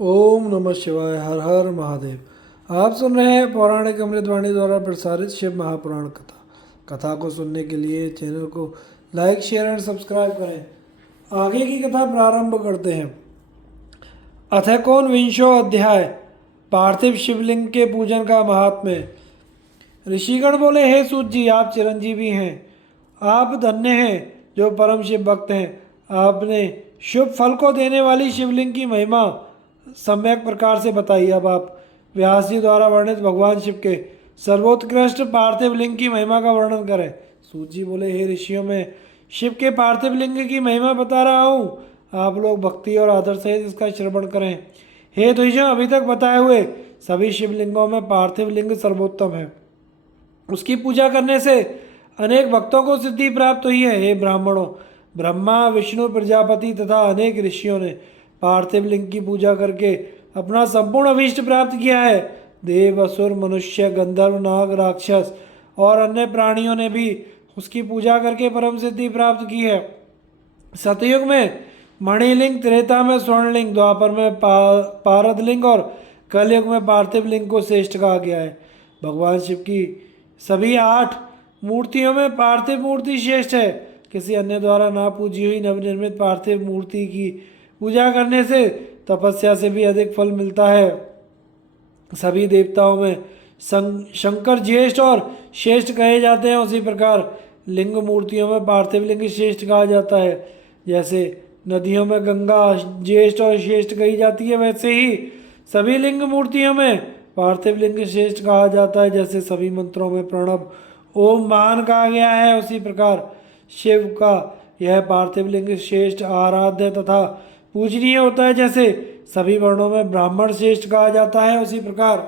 ओम नमः शिवाय। हर हर महादेव। आप सुन रहे हैं पौराणिक अमृतवाणी द्वारा प्रसारित शिव महापुराण कथा। कथा को सुनने के लिए चैनल को लाइक शेयर एंड सब्सक्राइब करें। आगे की कथा प्रारंभ करते हैं। अथ कोनविंशो अध्याय। पार्थिव शिवलिंग के पूजन का महात्म्य। ऋषिगण बोले, हे सूत जी, आप चिरंजीवी हैं। आप धन्य हैं जो परम शिव भक्त हैं। आपने शुभ फल को देने वाली शिवलिंग की महिमा सम्यक प्रकार से बताई। अब आप व्यास जी द्वारा वर्णित भगवान शिव के सर्वोत्कृष्ट पार्थिव लिंग की महिमा का वर्णन करें। सूत जी बोले, हे ऋषियों, मैं शिव के पार्थिव लिंग की महिमा बता रहा हूँ। आप लोग भक्ति और आदर सहित इसका श्रवण करें। हे द्विजों, अभी तक बताए हुए सभी शिवलिंगों में पार्थिव लिंग सर्वोत्तम है। उसकी पूजा करने से अनेक भक्तों को सिद्धि प्राप्त हुई है। हे ब्राह्मणों, ब्रह्मा, विष्णु, प्रजापति तथा अनेक ऋषियों ने पार्थिव लिंग की पूजा करके अपना संपूर्ण अभीष्ट प्राप्त किया है। देव, असुर, मनुष्य, गंधर्व, नाग, राक्षस और अन्य प्राणियों ने भी उसकी पूजा करके परम सिद्धि प्राप्त की है। सतयुग में मणिलिंग, त्रेता में स्वर्णलिंग, द्वापर में पारदलिंग और कलयुग में पार्थिव लिंग को श्रेष्ठ कहा गया है। भगवान शिव की सभी 8 मूर्तियों में पार्थिव मूर्ति श्रेष्ठ है। किसी अन्य द्वारा ना पूजी हुई नवनिर्मित पार्थिव मूर्ति की पूजा करने से तपस्या से भी अधिक फल मिलता है। सभी देवताओं में शंकर ज्येष्ठ और श्रेष्ठ कहे जाते हैं, उसी प्रकार लिंग मूर्तियों में पार्थिव लिंग श्रेष्ठ कहा जाता है। जैसे नदियों में गंगा ज्येष्ठ और श्रेष्ठ कही जाती है, वैसे ही सभी लिंग मूर्तियों में पार्थिव लिंग श्रेष्ठ कहा जाता है। जैसे सभी मंत्रों में प्रणव ओम महान कहा गया है, उसी प्रकार शिव का यह पार्थिव लिंग श्रेष्ठ, आराध्य तथा पूजनीय होता है। जैसे सभी वर्णों में ब्राह्मण श्रेष्ठ कहा जाता है, उसी प्रकार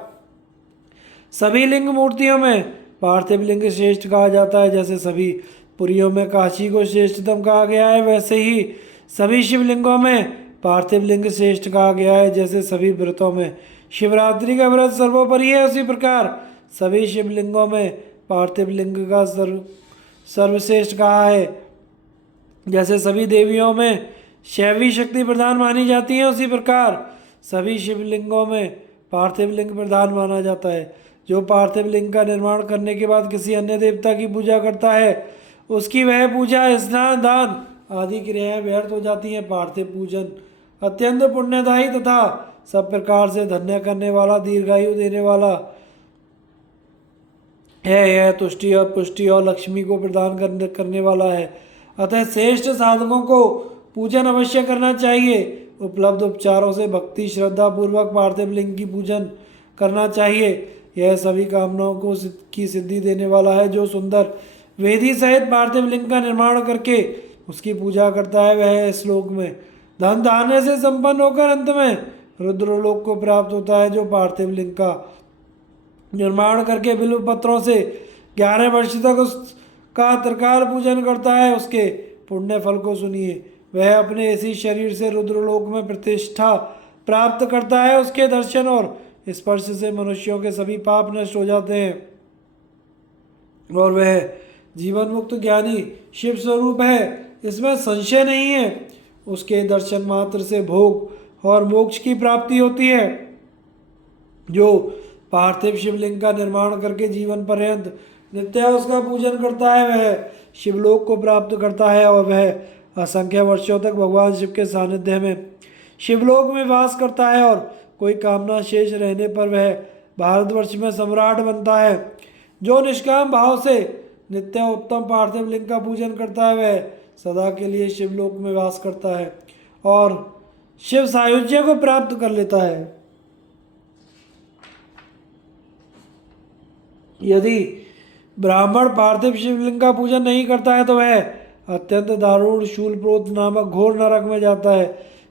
सभी लिंग मूर्तियों में पार्थिव लिंग श्रेष्ठ कहा जाता है। जैसे सभी पुरियों में काशी को श्रेष्ठतम कहा गया है, वैसे ही सभी शिवलिंगों में पार्थिव लिंग श्रेष्ठ कहा गया है। जैसे सभी व्रतों में शिवरात्रि का व्रत सर्वोपरि है, उसी प्रकार सभी शिवलिंगों में पार्थिव लिंग का सर्वश्रेष्ठ कहा है। जैसे सभी देवियों में शैवी शक्ति प्रधान मानी जाती है, उसी प्रकार सभी शिवलिंगों में पार्थिव लिंग प्रधान माना जाता है। जो पार्थिव लिंग का निर्माण करने के बाद किसी अन्य देवता की पूजा करता है, उसकी वह पूजा, स्नान, दान आदि क्रियाएं व्यर्थ हो जाती हैं। पार्थिव पूजन अत्यंत पुण्यदायी तथा सब प्रकार से धन्य करने वाला, दीर्घायु देने वाला है। यह तुष्टि और पुष्टि और लक्ष्मी को प्रदान करने वाला है। अतः श्रेष्ठ साधकों को पूजन अवश्य करना चाहिए। उपलब्ध उपचारों से भक्ति श्रद्धा पूर्वक पार्थिव लिंग की पूजन करना चाहिए। यह सभी कामनाओं को की सिद्धि देने वाला है। जो सुंदर वेदी सहित पार्थिव लिंग का निर्माण करके उसकी पूजा करता है, वह श्लोक में धन धान्य से संपन्न होकर अंत में रुद्रलोक को प्राप्त होता है। जो पार्थिव लिंग का निर्माण करके बिल्व पत्रों से 11 वर्ष तक उसका त्रिकाल पूजन करता है, उसके पुण्य फल को सुनिए। वह अपने इसी शरीर से रुद्रलोक में प्रतिष्ठा प्राप्त करता है। उसके दर्शन और स्पर्श से मनुष्यों के सभी पाप नष्ट हो जाते हैं और वह जीवन मुक्त ज्ञानी शिव स्वरूप है, इसमें संशय नहीं है। उसके दर्शन मात्र से भोग और मोक्ष की प्राप्ति होती है। जो पार्थिव शिवलिंग का निर्माण करके जीवन पर्यंत नित्य उसका पूजन करता है, वह शिवलोक को प्राप्त करता है और वह असंख्य वर्षों तक भगवान शिव के सानिध्य में शिवलोक में वास करता है। और कोई कामना शेष रहने पर वह भारतवर्ष में सम्राट बनता है। जो निष्काम भाव से नित्य उत्तम पार्थिव लिंग का पूजन करता है, वह सदा के लिए शिवलोक में वास करता है और शिव सायुज्य को प्राप्त कर लेता है। यदि ब्राह्मण पार्थिव शिवलिंग का पूजन नहीं करता है तो वह अत्यंत दारुण शूलप्रोत नामक घोर नरक में जाता है।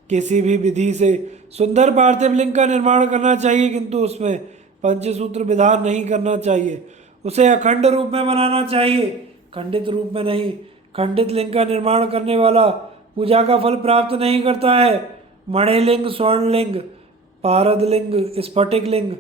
किसी भी विधि से सुंदर पार्थिव लिंग का निर्माण करना चाहिए, किंतु उसमें पंचसूत्र विधान नहीं करना चाहिए। उसे अखंड रूप में बनाना चाहिए, खंडित रूप में नहीं। खंडित लिंग का निर्माण करने वाला पूजा का फल प्राप्त नहीं करता है। मणिलिंग, स्वर्णलिंग, पारदलिंग, स्फटिक लिंग,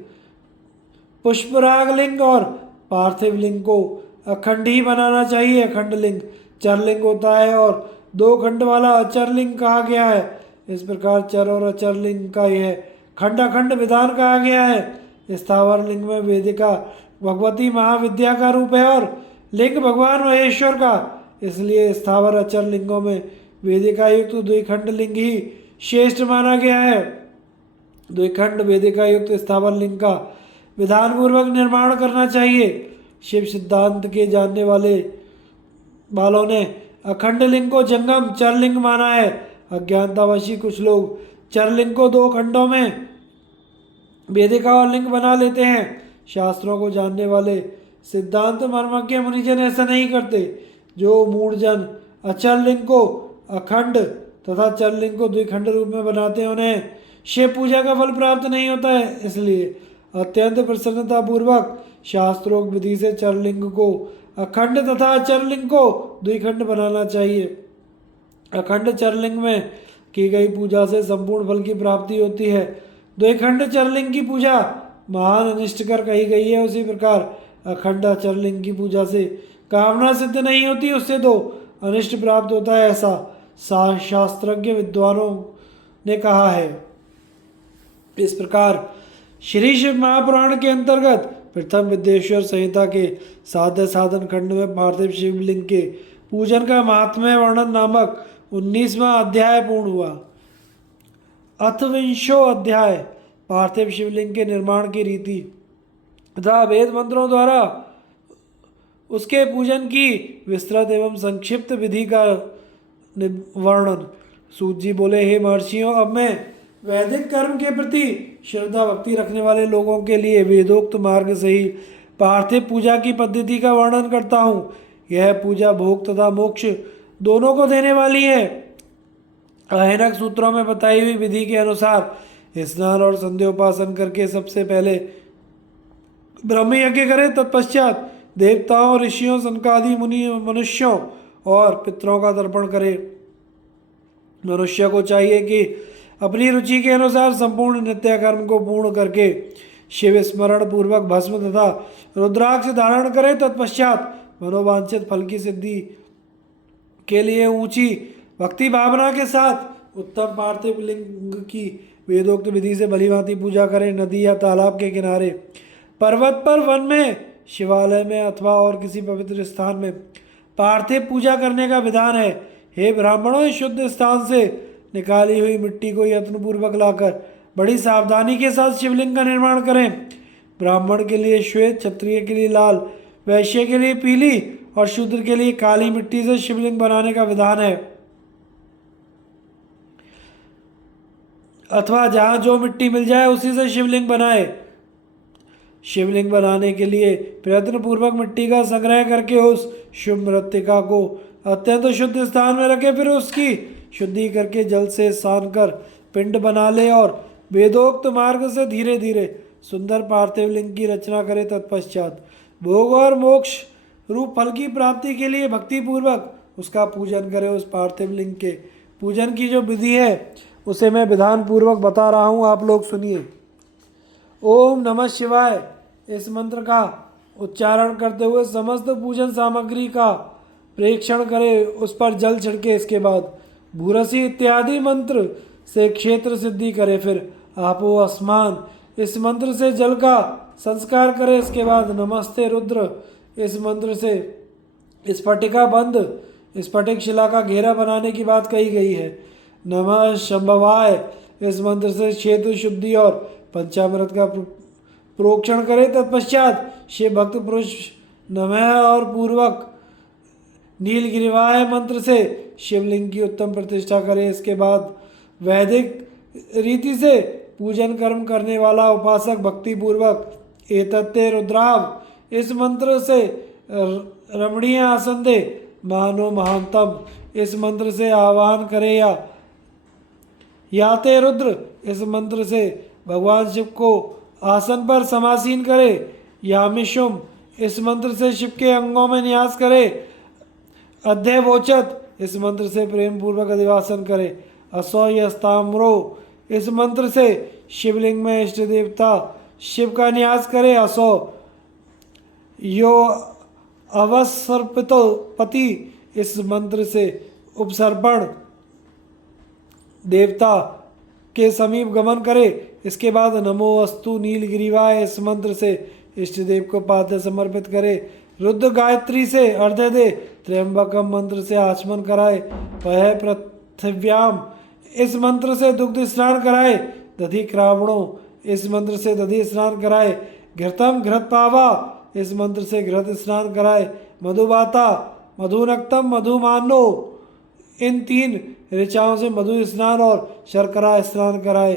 पुष्पराग लिंग और पार्थिव लिंग को अखंड ही बनाना चाहिए। अखंड लिंग चरलिंग होता है और 2 खंड वाला अचर लिंग कहा गया है। इस प्रकार चर और अचर लिंग का यह खंडाखंड विधान कहा गया है। स्थावर लिंग में वेदिका भगवती महाविद्या का रूप है और लिंग भगवान महेश्वर का, इसलिए स्थावर अचर लिंगों में वेदिका युक्त द्विखंड लिंग ही श्रेष्ठ माना गया है। द्विखंड वेदिका युक्त स्थावर लिंग का विधान पूर्वक निर्माण करना चाहिए। शिव सिद्धांत के जानने वालों ने अखंड लिंग को जंगम चरलिंग माना है। अज्ञानतावशी कुछ लोग चरलिंग को दो खंडों में वेदिका और लिंग बना लेते हैं। शास्त्रों को जानने वाले सिद्धांत मर्मज्ञ मुनिजन ऐसा नहीं करते। जो मूढ़जन अचर लिंग को अखंड तथा चरलिंग को द्विखंड रूप में बनाते हैं उन्हें शिव पूजा का फल प्राप्त नहीं होता है। इसलिए अत्यंत प्रसन्नता पूर्वक शास्त्रोक्त विधि से चरलिंग को अखंड तथा चरलिंग को द्विखंड बनाना चाहिए। अखंड चरलिंग में की गई पूजा से संपूर्ण फल की प्राप्ति होती है। द्विखंड चरलिंग की पूजा महान अनिष्टकर कही गई है। उसी प्रकार अखंड चरलिंग की पूजा से कामना सिद्ध नहीं होती, उससे तो अनिष्ट प्राप्त होता है, ऐसा शास्त्रज्ञ विद्वानों ने कहा है। इस प्रकार श्री शिव महापुराण के अंतर्गत प्रथम विद्येश्वर संहिता के साध्य साधन खंड में पार्थिव शिवलिंग के पूजन का महात्म्य वर्णन नामक 19वां अध्याय पूर्ण हुआ। अथविंशो अध्याय पार्थिव शिवलिंग के निर्माण की रीति तथा वेद मंत्रों द्वारा उसके पूजन की विस्तृत एवं संक्षिप्त विधि का वर्णन। सूत जी बोले, हे महर्षियों, अब मैं वैदिक कर्म के प्रति श्रद्धा भक्ति रखने वाले लोगों के लिए वेदोक्त मार्ग से ही पार्थिव पूजा की पद्धति का वर्णन करता हूँ। यह पूजा भोग तथा मोक्ष दोनों को देने वाली है। अहिनक सूत्रों में बताई हुई विधि के अनुसार स्नान और संध्योपासन करके सबसे पहले ब्रह्म यज्ञ करें, तत्पश्चात देवताओं, ऋषियों, सनकादि मुनि, मनुष्यों और पितरों का तर्पण करें। मनुष्य को चाहिए कि अपनी रुचि के अनुसार संपूर्ण नित्य कर्म को पूर्ण करके शिव स्मरण पूर्वक भस्म तथा रुद्राक्ष धारण करें। तत्पश्चात मनोवांछित फल की सिद्धि के लिए ऊंची भक्ति भावना के साथ उत्तम पार्थिव लिंग की वेदोक्त विधि से भलीभांति पूजा करें। नदी या तालाब के किनारे, पर्वत पर, वन में, शिवालय में अथवा और किसी पवित्र स्थान में पार्थिव पूजा करने का विधान है। हे ब्राह्मणों, शुद्ध स्थान से निकाली हुई मिट्टी को यत्नपूर्वक लाकर बड़ी सावधानी के साथ शिवलिंग का निर्माण करें। ब्राह्मण के लिए श्वेत, क्षत्रिय के लिए लाल, वैश्य के लिए पीली और शूद्र के लिए काली मिट्टी से शिवलिंग बनाने का विधान है। अथवा जहाँ जो मिट्टी मिल जाए उसी से शिवलिंग बनाए। शिवलिंग बनाने के लिए प्रयत्न पूर्वक मिट्टी का संग्रह करके उस शुभ मृत्तिका को अत्यंत शुद्ध स्थान में रखे। फिर उसकी शुद्धि करके जल से सान कर पिंड बना ले और वेदोक्त मार्ग से धीरे धीरे सुंदर पार्थिव लिंग की रचना करे। तत्पश्चात भोग और मोक्ष रूप फल की प्राप्ति के लिए भक्ति पूर्वक उसका पूजन करे। उस पार्थिव लिंग के पूजन की जो विधि है उसे मैं विधान पूर्वक बता रहा हूँ, आप लोग सुनिए। ओम नमः शिवाय इस मंत्र का उच्चारण करते हुए समस्त पूजन सामग्री का प्रेक्षण करें, उस पर जल छिड़के। इसके बाद भूरसी इत्यादि मंत्र से क्षेत्र सिद्धि करे। फिर आपो अस्मान इस मंत्र से जल का संस्कार करे। इसके बाद नमस्ते रुद्र इस मंत्र से स्फटिका बंद स्फटिक शिला का घेरा बनाने की बात कही गई है। नमः शंभवाय इस मंत्र से क्षेत्र शुद्धि और पंचामृत का प्रोक्षण करे। तत्पश्चात शिव भक्त पुरुष नमः और पूर्वक नीलगिरिवाय मंत्र से शिवलिंग की उत्तम प्रतिष्ठा करे। इसके बाद वैदिक रीति से पूजन कर्म करने वाला उपासक भक्ति पूर्वक एतत्ते रुद्राव इस मंत्र से रमणीय आसन दे। मानो महानतम इस मंत्र से आह्वान करे या याते रुद्र इस मंत्र से भगवान शिव को आसन पर समासीन करे। यामिशुम इस मंत्र से शिव के अंगों में न्यास करे। अध्यवोचत इस मंत्र से प्रेम पूर्वक अधिवासन करे। असौयस्ताम्रो इस मंत्र से शिवलिंग में इष्ट देवता शिव का न्यास करे। असौ यो अवसर्पितो पति इस मंत्र से उपसर्पण देवता के समीप गमन करे। इसके बाद नमो अस्तु नीलगिरीवाय इस मंत्र से इष्ट देव को पाद्य समर्पित करे। रुद्र गायत्री से अर्घ्य दे। त्र्यंबकम मंत्र से आचमन कराए। वह पृथिव्याम इस मंत्र से दुग्ध स्नान कराए। दधि क्रावणों इस मंत्र से दधि स्नान कराए। घृतम घृत पावा इस मंत्र से घृत स्नान कराए। मधुबाता मधुनक्तम मधुमानो इन 3 ऋचाओं से मधु स्नान और शर्करा स्नान कराए।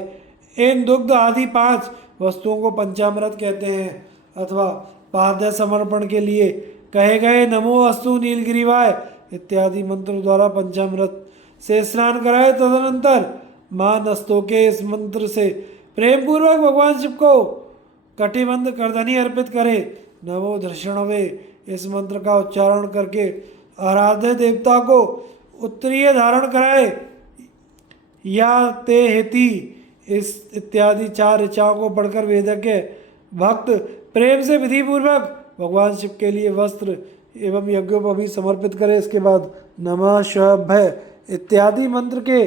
इन दुग्ध आदि 5 वस्तुओं को पंचामृत कहते हैं अथवा पाद्य समर्पण के लिए कहे गए नमो अस्तु नीलगिरीवाय इत्यादि मंत्र द्वारा पंचामृत से स्नान कराए। तदनंतर मां नस्तों के इस मंत्र से प्रेम पूर्वक भगवान शिव को कटिबंध करधनी अर्पित करे। नमो धृषणवे इस मंत्र का उच्चारण करके आराध्य देवता को उत्तरीय धारण कराए। या ते हेति इस इत्यादि 4 ऋचाओं को पढ़कर वेदज्ञ भक्त प्रेम से विधि पूर्वक भगवान शिव के लिए वस्त्र एवं यज्ञोपवीत समर्पित करे। इसके बाद नमः शिवाभ्य इत्यादि मंत्र के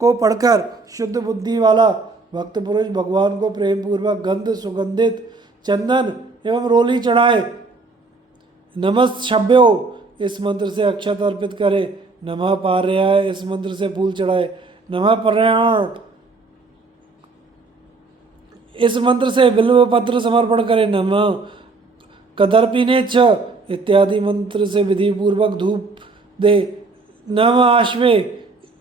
को पढ़कर शुद्ध बुद्धि वाला भक्त पुरुष भगवान को प्रेम पूर्वक गंध सुगंधित चंदन एवं रोली चढ़ाए। नमस्तभ्यो इस मंत्र से अक्षत अर्पित करे। नमः पार्याय इस मंत्र से फूल चढ़ाए। नमः पर्याण इस मंत्र से बिल्व पत्र समर्पण करे। नमः कदर्पिने च इत्यादि मंत्र से विधि पूर्वक धूप दे। नमः आश्वे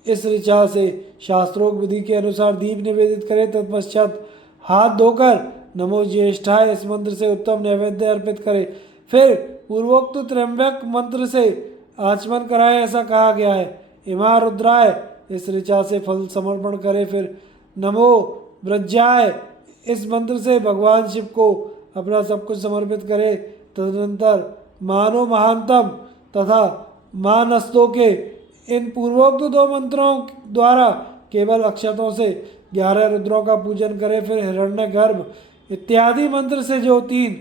इस ऋचा से शास्त्रोक्त विधि के अनुसार दीप निवेदित करे। तत्पश्चात हाथ धोकर नमो ज्येष्ठाय इस मंत्र से उत्तम नैवेद्य अर्पित करे। फिर पूर्वोक्त त्र्यंबक मंत्र से आचमन कराए ऐसा कहा गया है। इमा रुद्राय इस ऋचा से फल समर्पण करे। फिर नमो व्रज्याय इस मंत्र से भगवान शिव को अपना सब कुछ समर्पित करे। तदनंतर मानो महानतम तथा मानस्तों के इन पूर्वोक्त 2 मंत्रों द्वारा केवल अक्षतों से 11 रुद्रों का पूजन करे। फिर हिरण्यगर्भ इत्यादि मंत्र से जो 3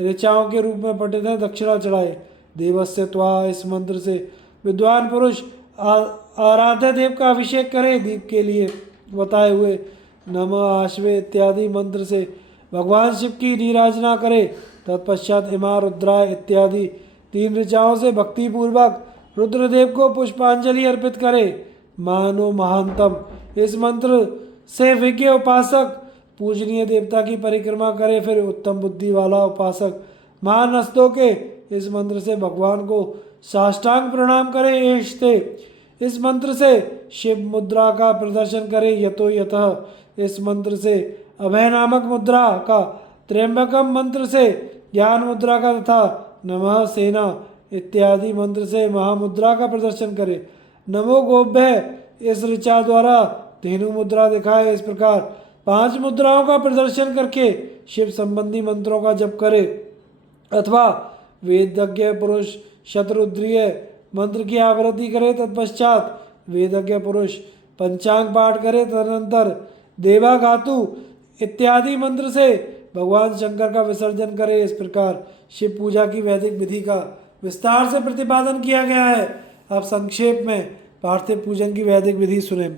ऋचाओं के रूप में पठित हैं दक्षिणा चढ़ाए। देवस्य त्वा इस मंत्र से विद्वान पुरुष आराध्य देव का अभिषेक करे। दीप के लिए बताए हुए नमः आश्वे इत्यादि मंत्र से भगवान शिव की नीराजना करे। तत्पश्चात इमा रुद्राय इत्यादि 3 ऋचाओं से भक्ति पूर्वक रुद्रदेव को पुष्पांजलि अर्पित करे। मानो महानतम इस मंत्र से विज्ञ उपासक पूजनीय देवता की परिक्रमा करे। फिर उत्तम बुद्धि वाला उपासक महानस्तों के इस मंत्र से भगवान को साष्टांग प्रणाम करे। एष्टे इस मंत्र से शिव मुद्रा का प्रदर्शन करे। यतो यतः इस मंत्र से अभय नामक मुद्रा का, त्र्यंबकम मंत्र से ज्ञान मुद्रा का तथा नमः सेना इत्यादि मंत्र से महामुद्रा का प्रदर्शन करे। नमो गोभ्य इस ऋचा द्वारा धेनु मुद्रा दिखाए। इस प्रकार 5 मुद्राओं का प्रदर्शन करके शिव संबंधी मंत्रों का जप करे अथवा वेदज्ञ पुरुष शतरुद्रीय मंत्र की आवृत्ति करे। तत्पश्चात वेदज्ञ पुरुष पंचांग पाठ करे। तदनंतर देवाघातु इत्यादि मंत्र से भगवान शंकर का विसर्जन करे। इस प्रकार शिव पूजा की वैदिक विधि का विस्तार से प्रतिपादन किया गया है। अब संक्षेप में पार्थिव पूजन की वैदिक विधि सुने।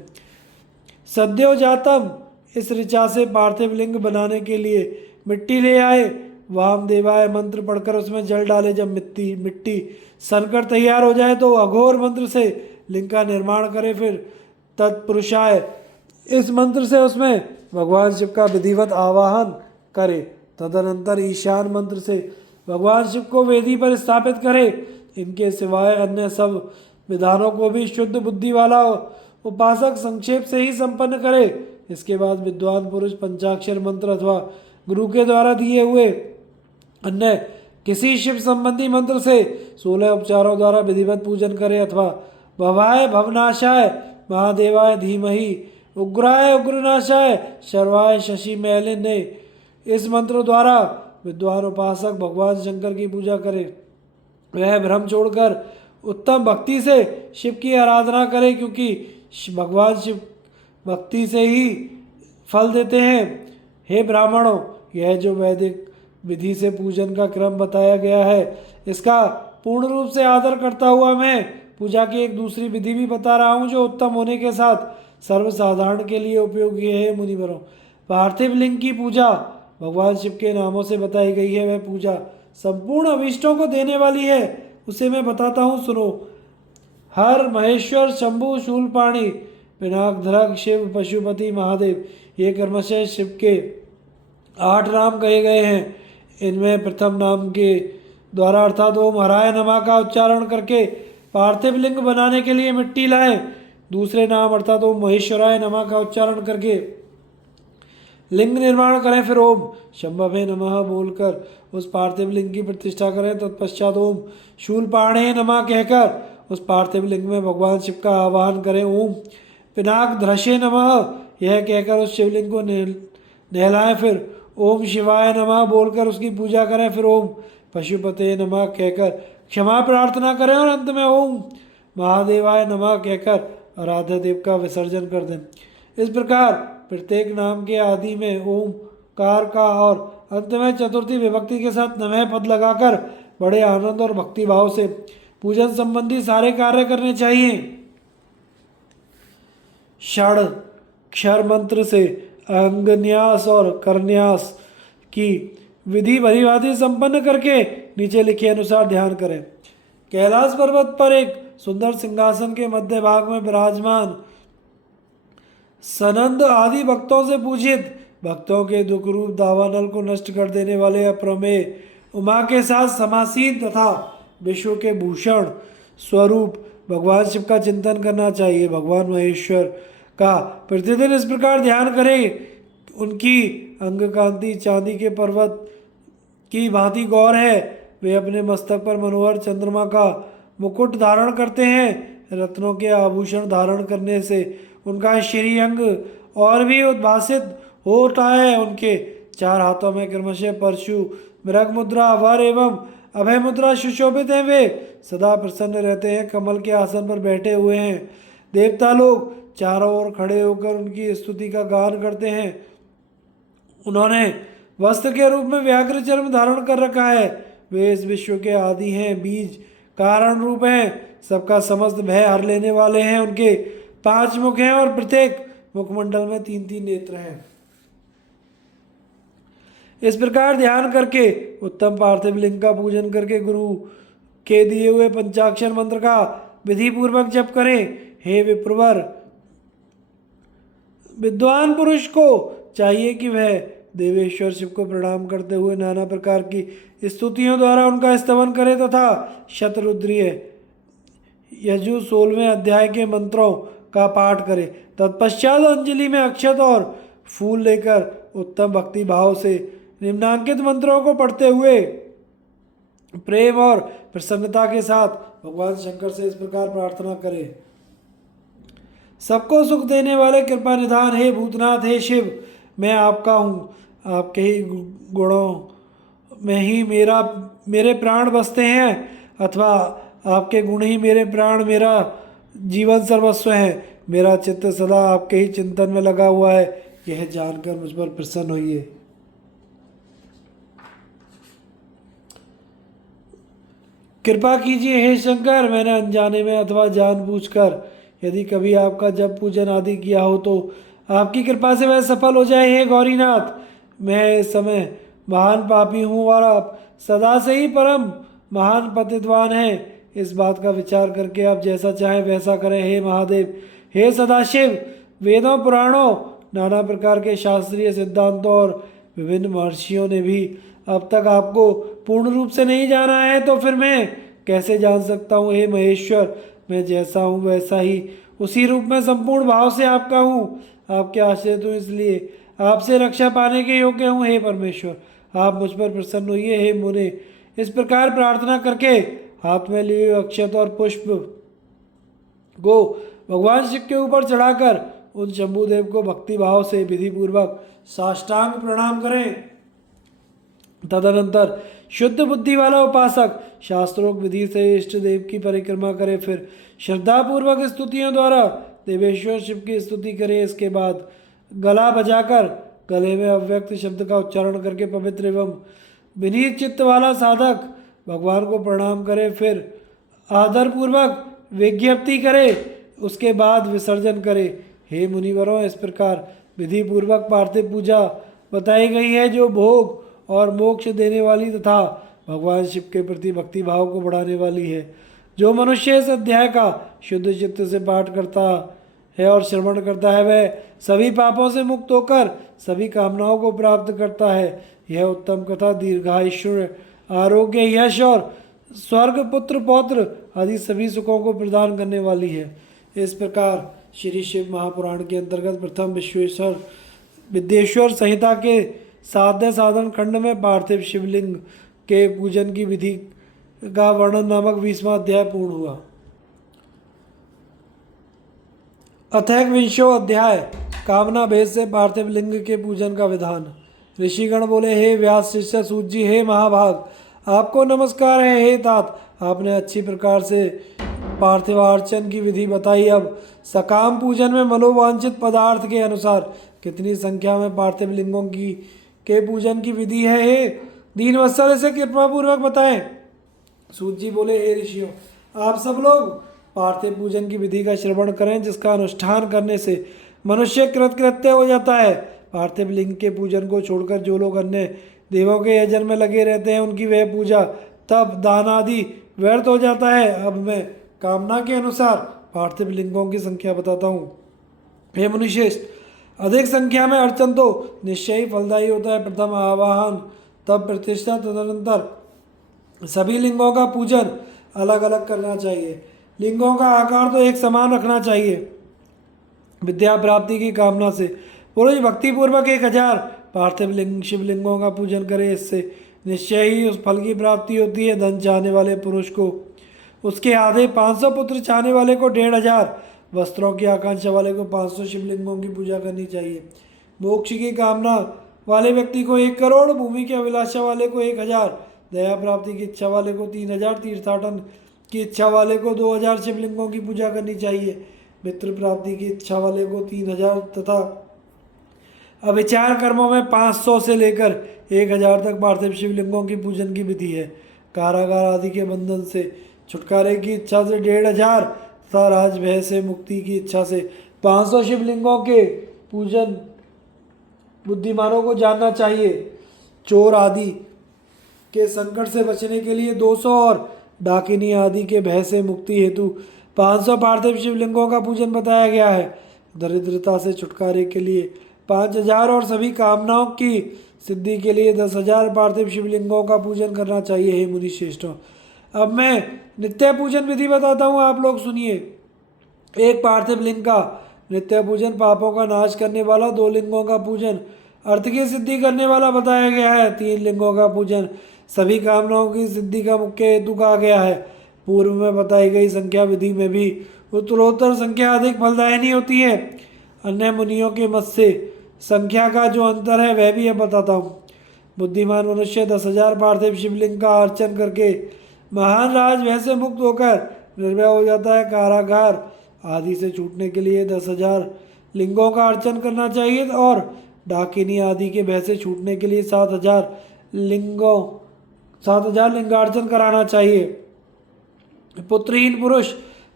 सद्योजातम इस ऋचा से पार्थिव लिंग बनाने के लिए मिट्टी ले आए। वामदेवाय मंत्र पढ़कर उसमें जल डाले। जब मिट्टी सनकर तैयार हो जाए तो अघोर मंत्र से लिंग का निर्माण करे। फिर तत्पुरुषाय इस मंत्र से उसमें भगवान शिव का विधिवत आवाहन करे। तदनंतर ईशान मंत्र से भगवान शिव को वेदी पर स्थापित करे। इनके सिवाय अन्य सब विधानों को भी शुद्ध बुद्धि वाला उपासक संक्षेप से ही संपन्न करे। इसके बाद विद्वान पुरुष पंचाक्षर मंत्र अथवा गुरु के द्वारा दिए हुए अन्य किसी शिव संबंधी मंत्र से 16 उपचारों द्वारा विधिवत पूजन करे अथवा भवाय भवनाशाय महादेवाय धीमहि उग्राय उग्रनाशाय शर्वाय शशि मैलिने इस मंत्र द्वारा विद्वान उपासक भगवान शंकर की पूजा करे। वह भ्रम छोड़कर उत्तम भक्ति से शिव की आराधना करे, क्योंकि भगवान शिव भक्ति से ही फल देते हैं। हे ब्राह्मणों, यह जो वैदिक विधि से पूजन का क्रम बताया गया है, इसका पूर्ण रूप से आदर करता हुआ मैं पूजा की एक दूसरी विधि भी बता रहा हूँ, जो उत्तम होने के साथ सर्वसाधारण के लिए उपयोगी है मुनिवरों। पार्थिव लिंग की पूजा भगवान शिव के नामों से बताई गई है। वह पूजा संपूर्ण अभीष्टों को देने वाली है। उसे मैं बताता हूँ, सुनो। हर, महेश्वर, शंभु, शूलपाणी, पिनाकधरक, शिव, पशुपति, महादेव, ये क्रमशः शिव के 8 नाम कहे गए हैं। इनमें प्रथम नाम के द्वारा अर्थात ओम हराय नमः का उच्चारण करके पार्थिव लिंग बनाने के लिए मिट्टी लाएं। दूसरे नाम अर्थात ओम महेश्वराय नमः का उच्चारण करके लिंग निर्माण करें। फिर ओम शंभवे नमः बोलकर उस पार्थिव लिंग की प्रतिष्ठा करें। तत्पश्चात ओम शूलपाणे नमः कहकर उस पार्थिव लिंग में भगवान शिव का आवाहन करें। ओम पिनाकधृषे नमः यह कहकर उस शिवलिंग को नहलाएं। फिर ओम शिवाय नमः बोलकर उसकी पूजा करें। फिर ओम पशुपते नमः कहकर क्षमा प्रार्थना करें और अंत में ओम महादेवाय नमः कहकर आराध्य देव का विसर्जन कर दें। इस प्रकार प्रत्येक नाम के आदि में ओमकार का और अंत में चतुर्थी विभक्ति के साथ नमः पद लगाकर बड़े आनंद और भक्ति भाव से पूजन संबंधी सारे कार्य करने चाहिए। षड क्षर मंत्र से अंगन्यास और करन्यास की विधि भलीभांति संपन्न करके नीचे लिखे अनुसार ध्यान करें। कैलाश पर्वत पर एक सुंदर सिंहासन के मध्य भाग में विराजमान सनंद आदि भक्तों से पूजित, भक्तों के दुख रूप दावानल को नष्ट कर देने वाले अप्रमेय उमा के साथ समासीन तथा विश्व के भूषण स्वरूप भगवान शिव का चिंतन करना चाहिए। भगवान महेश्वर का प्रतिदिन इस प्रकार ध्यान करें। उनकी अंग कांति चांदी के पर्वत की भांति गौर है। वे अपने मस्तक पर मनोहर चंद्रमा का मुकुट धारण करते हैं। रत्नों के आभूषण धारण करने से उनका श्रीअंग और भी उद्भासित होता है। उनके 4 हाथों में क्रमशः परशु, मृग मुद्रा, वर एवं अभय मुद्रा सुशोभित हैं। वे सदा प्रसन्न रहते हैं, कमल के आसन पर बैठे हुए हैं। देवता लोग चारों ओर खड़े होकर उनकी स्तुति का गान करते हैं। उन्होंने वस्त्र के रूप में व्याघ्र चर्म धारण कर रखा है। वे इस विश्व के आदि हैं, बीज कारण रूप हैं, सबका समस्त भय हर लेने वाले हैं। उनके 5 मुख हैं और प्रत्येक मुखमंडल में 3-3 नेत्र हैं। इस प्रकार ध्यान करके उत्तम पार्थिव लिंग का पूजन करके गुरु के दिए हुए पंचाक्षर मंत्र का विधि पूर्वक जप करें। हे विप्रवर, विद्वान पुरुष को चाहिए कि वह देवेश्वर शिव को प्रणाम करते हुए नाना प्रकार की स्तुतियों द्वारा उनका स्तवन करे तथा शतरुद्रीय यजु 16वें अध्याय के मंत्रों का पाठ करे। तत्पश्चात अंजलि में अक्षत और फूल लेकर उत्तम भक्ति भाव से निम्नांकित मंत्रों को पढ़ते हुए प्रेम और प्रसन्नता के साथ भगवान शंकर से इस प्रकार प्रार्थना करें। सबको सुख देने वाले कृपा निधान हे भूतनाथ, हे शिव, मैं आपका हूँ। आपके ही गुणों में ही मेरे प्राण बसते हैं, अथवा आपके गुण ही मेरे प्राण, मेरा जीवन सर्वस्व है। मेरा चित्त सदा आपके ही चिंतन में लगा हुआ है। यह जानकर मुझ पर प्रसन्न होइए। कृपा कीजिए हे शंकर, मैंने अनजाने में अथवा जानबूझकर यदि कभी आपका जप पूजन आदि किया हो तो आपकी कृपा से वह सफल हो जाए। हे गौरीनाथ, मैं इस समय महान पापी हूँ और आप सदा से ही परम महान पतितवान हैं। इस बात का विचार करके आप जैसा चाहें वैसा करें। हे महादेव, हे सदाशिव, वेदों, पुराणों, नाना प्रकार के शास्त्रीय सिद्धांतों और विभिन्न महर्षियों ने भी अब तक आपको पूर्ण रूप से नहीं जाना है, तो फिर मैं कैसे जान सकता हूँ। हे महेश्वर, मैं जैसा हूँ वैसा ही उसी रूप में संपूर्ण भाव से आपका हूँ। आपके आश्रित हूँ, इसलिए आपसे रक्षा पाने के योग्य हूँ। हे परमेश्वर, आप मुझ पर प्रसन्न होइए। हे मुने, इस प्रकार प्रार्थना करके हाथ में लिए हुए अक्षत और पुष्प को भगवान शिव के ऊपर चढ़ाकर उन शंभुदेव को भक्ति भाव से विधि पूर्वक साष्टांग प्रणाम करें। तदनंतर शुद्ध बुद्धि वाला उपासक शास्त्रोक्त विधि से इष्ट देव की परिक्रमा करे। फिर श्रद्धापूर्वक स्तुतियों द्वारा देवेश्वर शिव की स्तुति करे। इसके बाद गला बजाकर गले में अव्यक्त शब्द का उच्चारण करके पवित्र एवं विनीत चित्त वाला साधक भगवान को प्रणाम करे। फिर आदरपूर्वक विज्ञप्ति करे, उसके बाद विसर्जन करे। हे मुनिवरों, इस प्रकार विधि पूर्वक पार्थिव पूजा बताई गई है, जो भोग और मोक्ष देने वाली तथा भगवान शिव के प्रति भक्ति भाव को बढ़ाने वाली है। जो मनुष्य इस अध्याय का शुद्ध चित्त से पाठ करता है और श्रवण करता है, वह सभी पापों से मुक्त होकर सभी कामनाओं को प्राप्त करता है। यह उत्तम कथा दीर्घायुष्य, आरोग्य, यश और स्वर्ग, पुत्र, पौत्र आदि सभी सुखों को प्रदान करने वाली है। इस प्रकार श्री शिव महापुराण के अंतर्गत प्रथम विद्येश्वर संहिता के साध्य साधन खंड में पार्थिव शिवलिंग के पूजन की विधि का वर्णन नामक 20वां अध्याय पूर्ण हुआ। अथर्वविंशो अध्याय कामना भेद से पार्थिव लिंग के पूजन का विधान। ऋषिगण बोले, हे व्यास शिष्य सूत जी, हे महाभाग, आपको नमस्कार है। हे तात, आपने अच्छी प्रकार से पार्थिवार्चन की विधि बताई। अब सकाम पूजन में मनोवांछित पदार्थ के अनुसार कितनी संख्या में पार्थिव लिंगों की के पूजन की विधि है, हे दीनवत्सल, इसे कृपा पूर्वक बताएं। सूत जी बोले, हे ऋषियों, आप सब लोग पार्थिव पूजन की विधि का श्रवण करें, जिसका अनुष्ठान करने से मनुष्य कृतकृत्य हो जाता है। पार्थिव लिंग के पूजन को छोड़कर जो लोग अन्य देवों के यजन में लगे रहते हैं, उनकी वह पूजा, तप, दान आदि व्यर्थ हो जाता है। अब मैं कामना के अनुसार पार्थिव लिंगों की संख्या बताता हूँ। हे मुनिश्रेष्ठ, अधिक संख्या में अर्चन तो निश्चय ही फलदायी होता है। प्रथम आवाहन, तब प्रतिष्ठा, तदनंतर सभी लिंगों का पूजन अलग अलग करना चाहिए। लिंगों का आकार तो एक समान रखना चाहिए। विद्या प्राप्ति की कामना से पुरुष भक्तिपूर्वक 1000 पार्थिव लिंग शिवलिंगों का पूजन करे, इससे निश्चय ही उस फल की प्राप्ति होती है। धन चाहने वाले पुरुष को उसके आधे, 500 पुत्र चाहने वाले को 1500, वस्त्रों की आकांक्षा वाले को 500 शिवलिंगों की पूजा करनी चाहिए। मोक्ष की कामना वाले व्यक्ति को 1 करोड़, भूमि की अभिलाषा वाले को 1000, दया प्राप्ति की इच्छा वाले को 3000, तीर्थाटन की इच्छा वाले को 2000 शिवलिंगों की पूजा करनी चाहिए। मित्र प्राप्ति की इच्छा वाले को 3000 तथा अविचार कर्मों में 500 से लेकर 1000 तक पार्थिव शिवलिंगों की पूजन की विधि है। कारागार आदि के बंधन से छुटकारे की इच्छा से 1500 तथा राज भय से मुक्ति की इच्छा से 500 शिवलिंगों के पूजन बुद्धिमानों को जानना चाहिए। चोर आदि के संकट से बचने के लिए 200 और डाकिनी आदि के भय से मुक्ति हेतु 500 पार्थिव शिवलिंगों का पूजन बताया गया है। दरिद्रता से छुटकारे के लिए 5000 और सभी कामनाओं की सिद्धि के लिए 10,000 पार्थिव शिवलिंगों का पूजन करना चाहिए। हे मुनि श्रेष्ठों, अब मैं नित्य पूजन विधि बताता हूँ, आप लोग सुनिए। एक पार्थिव लिंग का नित्य पूजन पापों का नाश करने वाला, 2 लिंगों का पूजन अर्थ की सिद्धि करने वाला बताया गया है। 3 लिंगों का पूजन सभी कामनाओं की सिद्धि का मुख्य हेतु कहा गया है। पूर्व में बताई गई संख्या विधि में भी उत्तरोत्तर संख्या अधिक फलदायिनी होती है। अन्य मुनियों के मत से संख्या का जो अंतर है वह भी अब बताता हूँ। बुद्धिमान मनुष्य 10,000 पार्थिव शिवलिंग का अर्चन करके महान राज भय से मुक्त होकर निर्भय हो जाता है। कारागार आदि से छूटने के लिए 10,000 लिंगों का अर्चन करना चाहिए और डाकिनी आदि के भय से छूटने के लिए 7,000 लिंगार्चन कराना चाहिए। पुत्रहीन पुरुष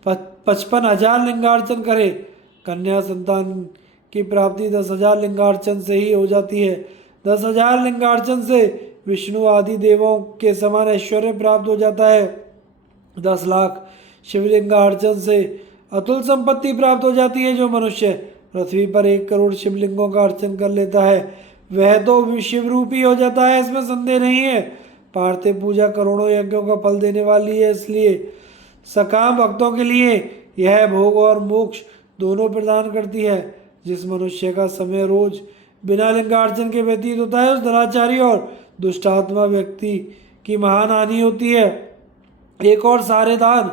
55,000 लिंगार्चन करे। कन्या संतान की प्राप्ति 10,000 लिंगार्चन से ही हो जाती है। 10,000 लिंगार्चन से विष्णु आदि देवों के समान ऐश्वर्य प्राप्त हो जाता है। 10 लाख शिवलिंगार्चन से अतुल संपत्ति प्राप्त हो जाती है। जो मनुष्य पृथ्वी पर 1 करोड़ शिवलिंगों का अर्चन कर लेता है वह तो शिवरूपी हो जाता है, इसमें संदेह नहीं है। पार्थिव पूजा करोड़ों यज्ञों का फल देने वाली है, इसलिए सकाम भक्तों के लिए यह भोग और मोक्ष दोनों प्रदान करती है। जिस मनुष्य का समय रोज बिना लिंगार्चन के व्यतीत होता है, उस दुराचारी और दुष्टात्मा व्यक्ति की महान हानि होती है। एक और सारे दान,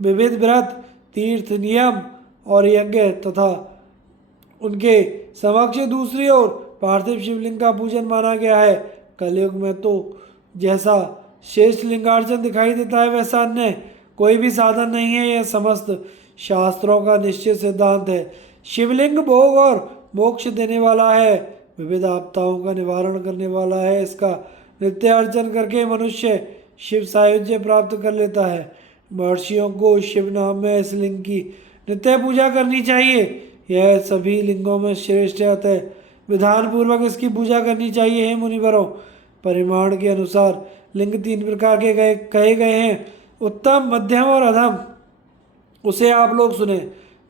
विविध व्रत, तीर्थ, नियम और यज्ञ तथा उनके समक्ष दूसरी ओर पार्थिव शिवलिंग का पूजन माना गया है। कलयुग में तो जैसा श्रेष्ठ लिंगार्चन दिखाई देता है वैसा अन्य कोई भी साधन नहीं है। यह समस्त शास्त्रों का निश्चित सिद्धांत है। शिवलिंग भोग और मोक्ष देने वाला है, विविध आपदाओं का निवारण करने वाला है। इसका नित्य अर्चन करके मनुष्य शिव सायुज्य प्राप्त कर लेता है। महर्षियों को शिव नाम में इस लिंग की नित्य पूजा करनी चाहिए। यह सभी लिंगों में श्रेष्ठ है, अतः विधान पूर्वक इसकी पूजा करनी चाहिए। हे मुनिवरों, परिमाण के अनुसार लिंग 3 प्रकार के कहे गए हैं, उत्तम, मध्यम और अधम। उसे आप लोग सुने।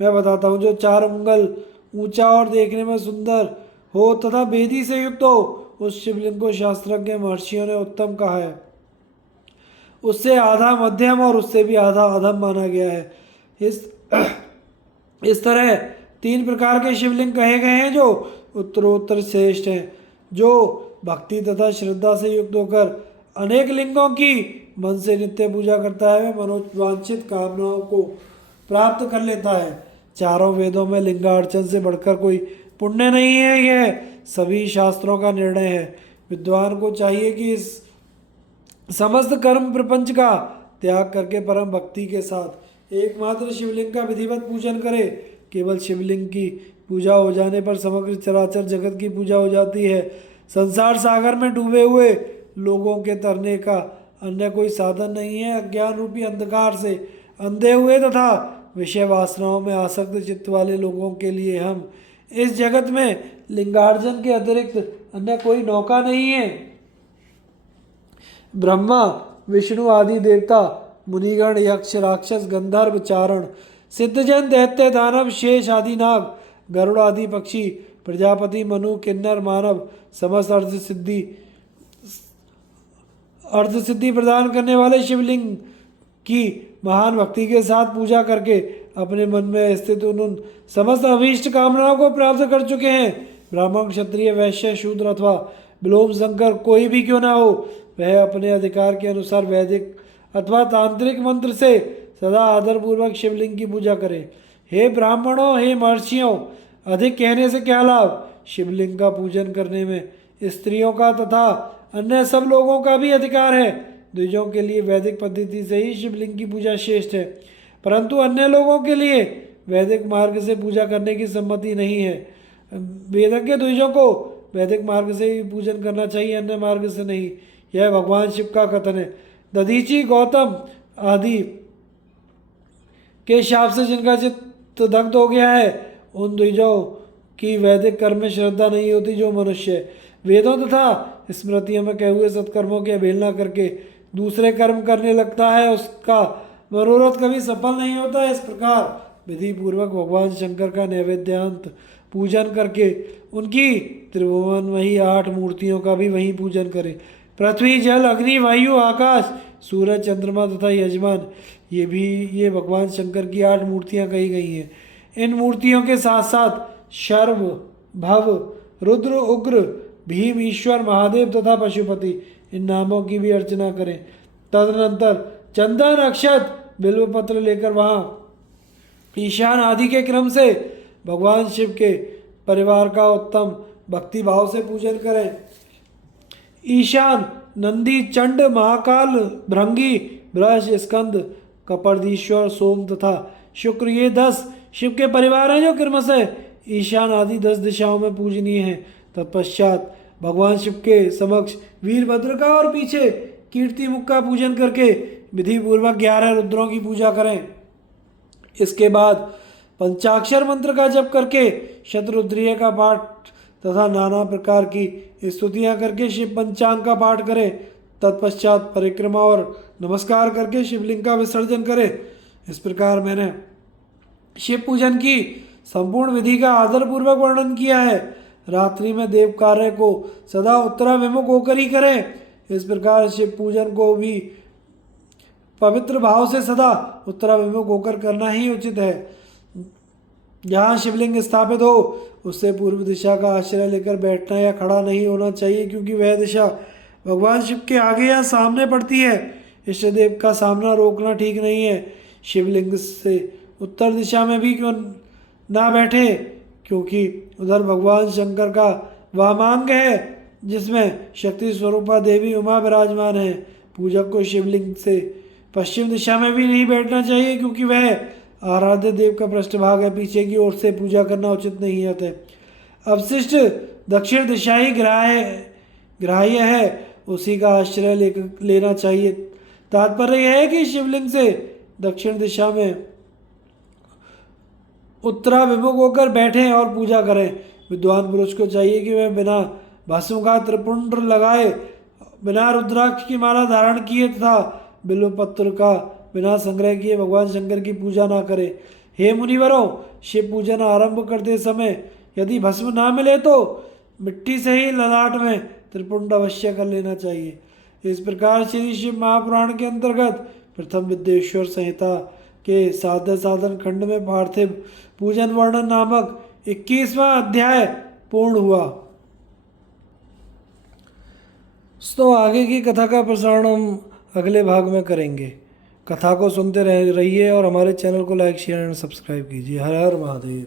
मैं बताता हूँ। जो 4 अंगुल ऊंचा और देखने में सुंदर हो तथा बेदी से युक्त हो, उस शिवलिंग को शास्त्रज्ञ महर्षियों ने उत्तम कहा है। उससे आधा मध्यम और उससे भी आधा अधम माना गया है। इस तरह 3 प्रकार के शिवलिंग कहे गए हैं जो उत्तरोत्तर श्रेष्ठ हैं। जो भक्ति तथा श्रद्धा से युक्त होकर अनेक लिंगों की मन से नित्य पूजा करता है, वह मनोवांछित कामनाओं को प्राप्त कर लेता है। चारों वेदों में लिंगार्चन से बढ़कर कोई पुण्य नहीं है, यह सभी शास्त्रों का निर्णय है। विद्वान को चाहिए कि इस समस्त कर्म प्रपंच का त्याग करके परम भक्ति के साथ एकमात्र शिवलिंग का विधिवत पूजन करे। केवल शिवलिंग की पूजा हो जाने पर समग्र चराचर जगत की पूजा हो जाती है। संसार सागर में डूबे हुए लोगों के तरने का अन्य कोई साधन नहीं है। अज्ञान रूपी अंधकार से अंधे हुए तथा विषय वासनाओं में आसक्त चित्त वाले लोगों के लिए हम इस जगत में लिंगार्जन के अतिरिक्त अन्य कोई नौका नहीं है। ब्रह्मा, विष्णु आदि देवता, मुनिगण, यक्ष, राक्षस, गंधर्व, चारण, सिद्धजन, दैत्य, दानव, शेष आदि नाग, गरुड़ आदि पक्षी, प्रजापति, मनु, किन्नर, मानव, समस्त अर्थ सिद्धि प्रदान करने वाले शिवलिंग की महान भक्ति के साथ पूजा करके अपने मन में स्थित उन समस्त अभीष्ट कामनाओं को प्राप्त कर चुके हैं। ब्राह्मण, क्षत्रिय, वैश्य, शूद्र अथवा विलोम शंकर कोई भी क्यों ना हो, वह अपने अधिकार के अनुसार वैदिक अथवा तांत्रिक मंत्र से सदा आदरपूर्वक शिवलिंग की पूजा करे। हे ब्राह्मणों, हे महर्षियों, अधिक कहने से क्या लाभ। शिवलिंग का पूजन करने में स्त्रियों का तथा अन्य सब लोगों का भी अधिकार है। द्विजों के लिए वैदिक पद्धति से ही शिवलिंग की पूजा श्रेष्ठ है, परंतु अन्य लोगों के लिए वैदिक मार्ग से पूजा करने की सम्मति नहीं है। वेदज्ञ द्विजों को वैदिक मार्ग से ही पूजन करना चाहिए, अन्य मार्ग से नहीं। यह भगवान शिव का कथन है। दधीची, गौतम आदि के शाप से जिनका चित्त दग्ध हो गया है, उन द्विजों की वैदिक कर्म में श्रद्धा नहीं होती। जो मनुष्य वेदों तथा स्मृतियों में कहे हुए सत्कर्मों की अवहेलना करके दूसरे कर्म करने लगता है, उसका मनोरथ कभी सफल नहीं होता। इस प्रकार विधि पूर्वक भगवान शंकर का नैवेद्यांत पूजन करके उनकी त्रिभुवन वही 8 मूर्तियों का भी वही पूजन करें। पृथ्वी, जल, अग्नि, वायु, आकाश, सूरज, चंद्रमा तथा यजमान, ये भगवान शंकर की 8 मूर्तियां कही गई हैं। इन मूर्तियों के साथ साथ शर्व, भव, रुद्र, उग्र, भीम, ईश्वर, महादेव तथा पशुपति, इन नामों की भी अर्चना करें। तदनंतर चंदन, अक्षत, बिल्वपत्र लेकर वहाँ ईशान आदि के क्रम से भगवान शिव के परिवार का उत्तम भक्ति भाव से पूजन करें। ईशान, नंदी, चंड, महाकाल, भृंगी, बृहस्, स्कंद, कपर्दीश्वर, सोम तथा शुक्र, ये 10 शिव के परिवार हैं जो क्रमशः ईशान आदि 10 दिशाओं में पूजनीय हैं। तत्पश्चात भगवान शिव के समक्ष वीरभद्र का और पीछे कीर्ति मुख का पूजन करके विधि पूर्वक 11 रुद्रों की पूजा करें। इसके बाद पंचाक्षर मंत्र का जप करके शतरुद्रीय का पाठ तथा नाना प्रकार की स्तुतियाँ करके शिव पंचांग का पाठ करें। तत्पश्चात परिक्रमा और नमस्कार करके शिवलिंग का विसर्जन करें। इस प्रकार मैंने शिव पूजन की संपूर्ण विधि का आदरपूर्वक वर्णन किया है। रात्रि में देव कार्य को सदा उत्तराभिमुख होकर ही करें। इस प्रकार शिव पूजन को भी पवित्र भाव से सदा उत्तराभिमुख होकर करना ही उचित है। जहाँ शिवलिंग स्थापित हो उससे पूर्व दिशा का आश्रय लेकर बैठना या खड़ा नहीं होना चाहिए, क्योंकि वह दिशा भगवान शिव के आगे या सामने पड़ती है। इष्ट देव का सामना रोकना ठीक नहीं है। शिवलिंग से उत्तर दिशा में भी क्यों ना बैठे, क्योंकि उधर भगवान शंकर का वामांग है जिसमें शक्ति स्वरूपा देवी उमा विराजमान है। पूजक को शिवलिंग से पश्चिम दिशा में भी नहीं बैठना चाहिए, क्योंकि वह आराध्य देव का पृष्ठभाग है। पीछे की ओर से पूजा करना उचित नहीं होता। अवशिष्ट दक्षिण दिशा ही ग्राह्य है, उसी का आश्रय लेना चाहिए। तात्पर्य यह है कि शिवलिंग से दक्षिण दिशा में उत्तराभिमुख होकर बैठें और पूजा करें। विद्वान पुरुष को चाहिए कि वह बिना भस्म का त्रिपुंड लगाए, बिना रुद्राक्ष की माला धारण किए तथा बिल्व पत्र का बिना संग्रह किए भगवान शंकर की पूजा ना करे। हे मुनिवरों, शिव पूजन आरंभ करते समय यदि भस्म ना मिले तो मिट्टी से ही ललाट में त्रिपुंड अवश्य कर लेना चाहिए। इस प्रकार श्री शिव महापुराण के अंतर्गत प्रथम विद्येश्वर संहिता के साधन साधन खंड में पार्थिव पूजन वर्णन नामक 21वां अध्याय पूर्ण हुआ। तो आगे की कथा का प्रसारण हम अगले भाग में करेंगे। कथा को सुनते रहिए और हमारे चैनल को लाइक शेयर एंड सब्सक्राइब कीजिए। हर हर महादेव।